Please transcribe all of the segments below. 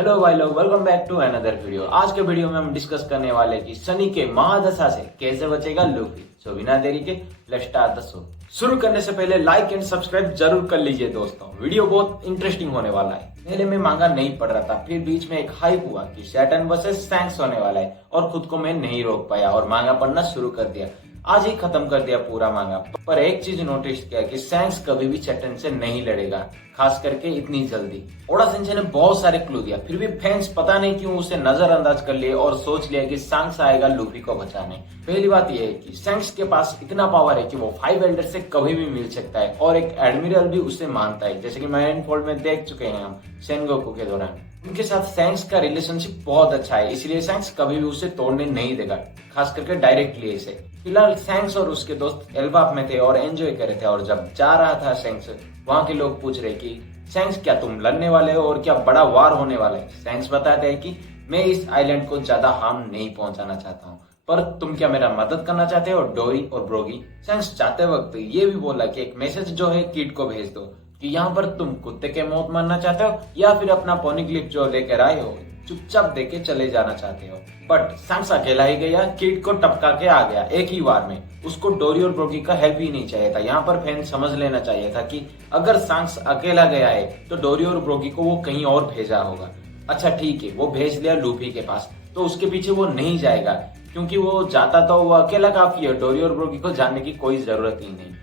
Hello भाई लोग, welcome back to another video. आज के वीडियो में हम डिस्कस करने वाले हैं कि सनी के महादशा से कैसे बचेगा लूफी। सो बिना देरी के लेट्स स्टार्ट द शो। शुरू करने से पहले लाइक एंड सब्सक्राइब जरूर कर लीजिए दोस्तों, वीडियो बहुत इंटरेस्टिंग होने वाला है। पहले मैं मांगा नहीं पढ़ रहा था, फिर बीच में एक हाइप हुआ कि सैटर्न वर्सेस शैंक्स होने वाला है और खुद को मैं नहीं रोक पाया और मांगा पढ़ना शुरू कर दिया। आज ही खत्म कर दिया पूरा मांगा। पर एक चीज नोटिस किया कि शैंक्स कभी भी सैटर्न से नहीं लड़ेगा, खास करके इतनी जल्दी। ओडा सेंसेई ने बहुत सारे क्लू दिया, फिर भी फैंस पता नहीं क्यों उसे नजरअंदाज कर लिए और सोच लिया कि शैंक्स आएगा लूफी को बचाने। पहली बात यह है कि शैंक्स के पास इतना पावर है कि वो 5 एल्डर से कभी भी मिल सकता है और एक एडमिरल भी उसे मानता है, जैसे कि माइनफोल्ड में देख चुके हैं हम सेनगोकू के दौरान। उनके साथ शैंक्स का रिलेशनशिप बहुत अच्छा है, इसलिए शैंक्स कभी भी उसे तोड़ने नहीं देगा, खास करके डायरेक्टली इसे। फिलहाल शैंक्स और उसके दोस्त एल्बाफ में थे और एंजॉय कर रहे थे, और जब जा रहा था शैंक्स, वहां के लोग पूछ रहे कि शैंक्स क्या तुम लड़ने वाले हो और क्या बड़ा वार होने वाला है। शैंक्स बताते हैं कि मैं इस आइलैंड को ज्यादा हार्म नहीं पहुंचाना चाहता हूँ, पर तुम क्या मेरा मदद करना चाहते हो डोरी और ब्रोगी। शैंक्स जाते वक्त ये भी बोला कि एक मैसेज जो है किड को भेज दो कि यहाँ पर तुम कुत्ते के मौत मरना चाहते हो या फिर अपना पोनीग्लिफ जो लेकर आए हो चुपचाप देके चले जाना चाहते हो। बट शैंक्स अकेला ही गया, किड को टपका के आ गया एक ही वार में। उसको डोरी और ब्रोगी का हेल्प ही नहीं चाहिए था। यहाँ पर फैन समझ लेना चाहिए था कि अगर शैंक्स अकेला गया है तो डोरी और ब्रोगी को वो कहीं और भेजा होगा। अच्छा ठीक है, वो भेज लिया लूफी के पास, तो उसके पीछे वो नहीं जाएगा, क्योंकि वो जाता तो वो अकेला काफी है, डोरी और ब्रोगी को जानने की कोई जरूरत ही नहीं।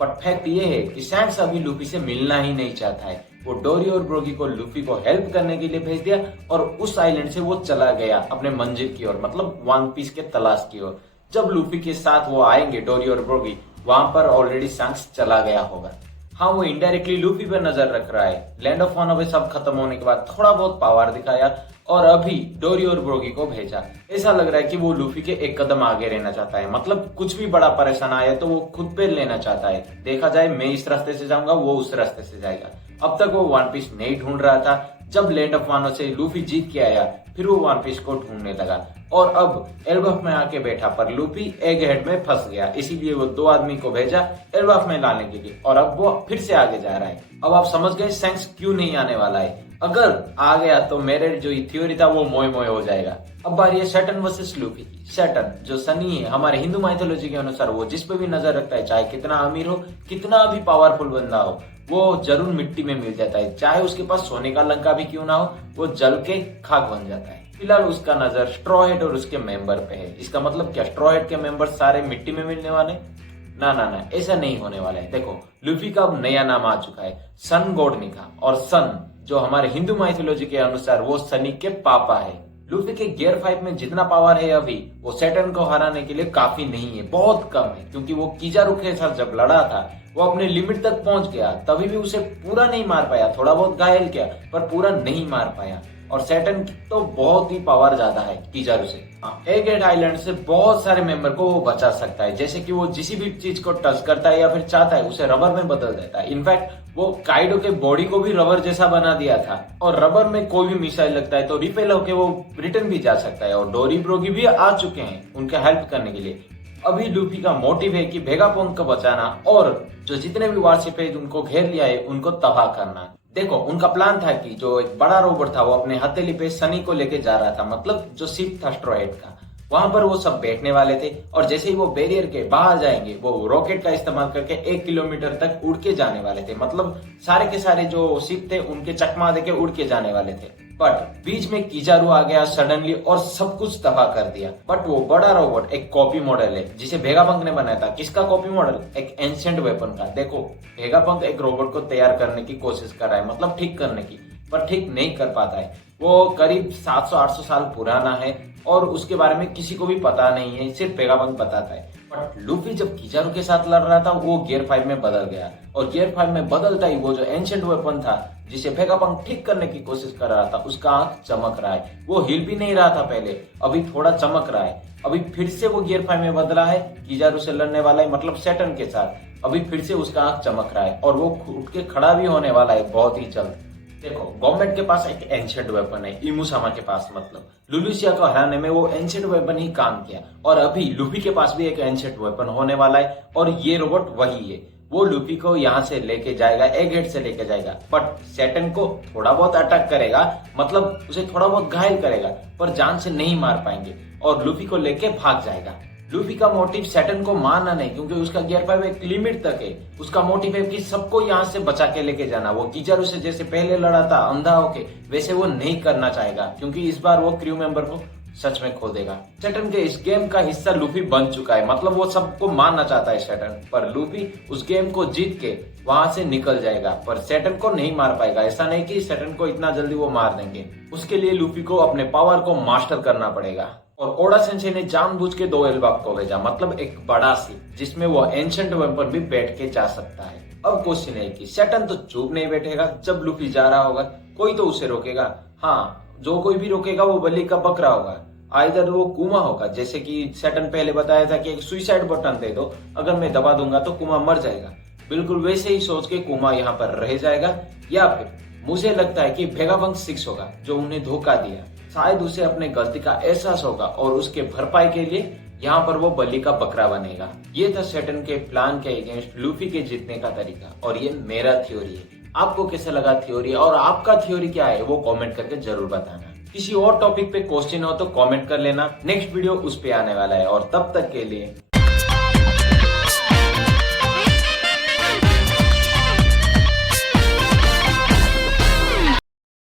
बट फैक्ट ये है कि शैंक्स अभी लूफी से मिलना ही नहीं चाहता है। वो डोरी और ब्रोगी को लूफी को हेल्प करने के लिए भेज दिया और उस आइलैंड से वो चला गया अपने मंजिल की ओर, मतलब वन पीस के तलाश की ओर। जब लूफी के साथ वो आएंगे डोरी और ब्रोगी, वहां पर ऑलरेडी शैंक्स चला गया होगा। हाँ, वो इनडायरेक्टली लूफी पर नजर रख रहा है। लैंड ऑफ वनवे सब खत्म होने के बाद थोड़ा बहुत पावर दिखाया और अभी डोरी और ब्रोगी को भेजा। ऐसा लग रहा है कि वो लूफी के एक कदम आगे रहना चाहता है, मतलब कुछ भी बड़ा परेशान आया तो वो खुद पे लेना चाहता है। देखा जाए मैं इस रास्ते से जाऊंगा, वो उस रास्ते से जाएगा। अब तक वो वन पीस नहीं ढूंढ रहा था, जब लैंड ऑफ वानो से लूफी जीत के आया फिर वो वन पीस को ढूंढने लगा और अब एल्बाफ में आके बैठा, पर लूफी एग हेड में फंस गया, इसीलिए वो 2 आदमी को भेजा एल्बाफ में लाने के लिए और अब वो फिर से आगे जा रहा है। अब आप समझ गए शैंक्स क्यों नहीं आने वाला है। अगर आ गया तो मेरे जो थ्योरी था वो मोय मोय हो जाएगा। अब बारी है सैटर्न वर्सेस लूफी की। सैटर्न जो सनी है, हमारे हिंदू माइथोलॉजी के अनुसार वो जिस पे भी नजर रखता है, चाहे कितना अमीर हो, कितना भी पावरफुल बंदा हो, वो जरूर मिट्टी में मिल जाता है। चाहे उसके पास सोने का लंका भी क्यों ना हो, वो जल के खाक बन जाता है। फिलहाल उसका नजर स्ट्रॉ हेड और उसके मेंबर पे है। इसका मतलब क्या, स्ट्रॉ हेड के मेंबर सारे मिट्टी में मिलने वाले? ना ना ना, ऐसा नहीं होने वाला है। देखो, लूफी का अब नया नाम आ चुका है, सन गॉड निका, और सन जो हमारे हिंदू माइथोलॉजी के अनुसार वो सनी के पापा है। लूफी के गियर 5 में जितना पावर है अभी, वो सैटर्न को हराने के लिए काफी नहीं है, बहुत कम है, क्योंकि वो किजारू के साथ जब लड़ा था वो अपने लिमिट तक पहुंच गया, तभी भी उसे पूरा नहीं मार पाया, थोड़ा बहुत घायल किया पर पूरा नहीं मार पाया। और सैटर्न की तो बहुत ही पावर ज्यादा है किजारू से। एग हेड आइलैंड से बहुत सारे मेंबर को वो बचा सकता है, जैसे कि वो जिस भी चीज को टच करता है या फिर चाहता है उसे रबर में बदल देता है। इनफैक्ट वो काइडो के बॉडी को भी रबर जैसा बना दिया था, और रबर में कोई भी मिसाइल लगता है तो रिपेल होके वो रिटर्न भी जा सकता है। और डोरी ब्रोगी भी आ चुके हैं उनका हेल्प करने के लिए। अभी लूफी का मोटिव है कि वेगापंक को बचाना और जो जितने भी वारशिप है उनको घेर लिया है उनको तबाह करना। देखो, उनका प्लान था कि जो एक बड़ा रोबोट था वो अपने हथेली पे सनी को लेके जा रहा था, मतलब जो शिप था स्ट्रॉ हेड का, वहां पर वो सब बैठने वाले थे और जैसे ही वो बैरियर के बाहर जाएंगे वो रॉकेट का इस्तेमाल करके 1 किलोमीटर तक उड़ के जाने वाले थे, मतलब सारे के सारे जो शिप थे उनके चकमा देके उड़ के जाने वाले थे। बट बीच में किजारू आ गया सडनली और सब कुछ तबाह कर दिया। बट वो बड़ा रोबोट एक कॉपी मॉडल है जिसे वेगापंक ने बनाया था। किसका कॉपी मॉडल? एक एंशिएंट वेपन का। देखो, वेगापंक एक रोबोट को तैयार करने की कोशिश कर रहा है, मतलब ठीक करने की, पर ठीक नहीं कर पाता है। वो करीब 700-800 साल पुराना है और उसके बारे में किसी को भी पता नहीं है, सिर्फ वेगापंक बताता है। बट लूफी जब किजारू के साथ लड़ रहा था वो गियर 5 में बदल गया, और गियर 5 में बदलता ही वो जो एंशिएंट वेपन था जिसे वेगापंक ठीक करने की कोशिश कर रहा था उसका आंख चमक रहा है। वो हिल भी नहीं रहा था पहले, अभी थोड़ा चमक रहा है। अभी फिर से वो गियर 5 में बदला है, किजारू से लड़ने वाला है, मतलब सैटर्न के साथ। अभी फिर से उसका आंख चमक रहा है और वो उठ के खड़ा भी होने वाला है बहुत ही जल्द। देखो, गवर्नमेंट के पास एक एंशिएंट वेपन है, इमुसामा के पास, मतलब लुलुसिया को हराने में वो एंशिएंट वेपन ही काम किया, और अभी लूफी के पास भी एक एंशिएंट वेपन होने वाला है और ये रोबोट वही है। वो लूफी को यहाँ से लेके जाएगा, एग हेड से लेके जाएगा, बट सैटर्न को थोड़ा बहुत अटैक करेगा, मतलब उसे थोड़ा बहुत घायल करेगा, पर जान से नहीं मार पाएंगे और लूफी को लेके भाग जाएगा। लूफी का मोटिव सैटर्न को मारना नहीं, क्योंकि उसका गियर 5 एक लिमिट तक है। उसका मोटिव है कि सबको यहाँ से बचा के लेके जाना। वो किजारू से जैसे पहले लड़ा था अंधा होके, वैसे वो नहीं करना चाहेगा, क्योंकि इस बार वो क्रू मेंबर को सच में खो देगा। सैटर्न के इस गेम का हिस्सा लूफी बन चुका है, मतलब वो सबको मारना चाहता है सैटर्न, पर लूफी उस गेम को जीत के वहां से निकल जाएगा, पर सैटर्न को नहीं मार पाएगा। ऐसा नहीं कि सैटर्न को इतना जल्दी वो मार देंगे। उसके लिए लूफी को अपने पावर को मास्टर करना पड़ेगा। और ओडा सेंसेई ने जानबूझ के 2 एल्बाब को भेजा, मतलब एक बड़ा सी, जिसमें वो एंशिएंट वेपन भी बैठ के जा सकता है। अब क्वेश्चन है कि सैटर्न तो चुप नहीं बैठेगा, जब लूफी जा रहा होगा कोई तो उसे रोकेगा। हाँ, जो कोई भी रोकेगा वो बल्ली का बकरा होगा, आइदर वो कुमा होगा, जैसे कि सैटर्न पहले बताया था कि एक सुइसाइड बटन दे दो, अगर मैं दबा दूंगा तो कुमा मर जाएगा। बिल्कुल वैसे ही सोच के कुमा यहाँ पर रह जाएगा, या फिर मुझे लगता है कि वेगापंक 6 होगा जो उन्हें धोखा दिया। शायद उसे अपने गलती का एहसास होगा और उसके भरपाई के लिए यहाँ पर वो बलि का बकरा बनेगा। ये था सैटर्न के प्लान के अगेंस्ट लूफी के जीतने का तरीका, और ये मेरा थ्योरी है। आपको कैसा लगा थ्योरी, और आपका थ्योरी क्या है वो कमेंट करके जरूर बताना। किसी और टॉपिक पे क्वेश्चन हो तो कमेंट कर लेना, नेक्स्ट वीडियो उस पे आने वाला है। और तब तक के लिए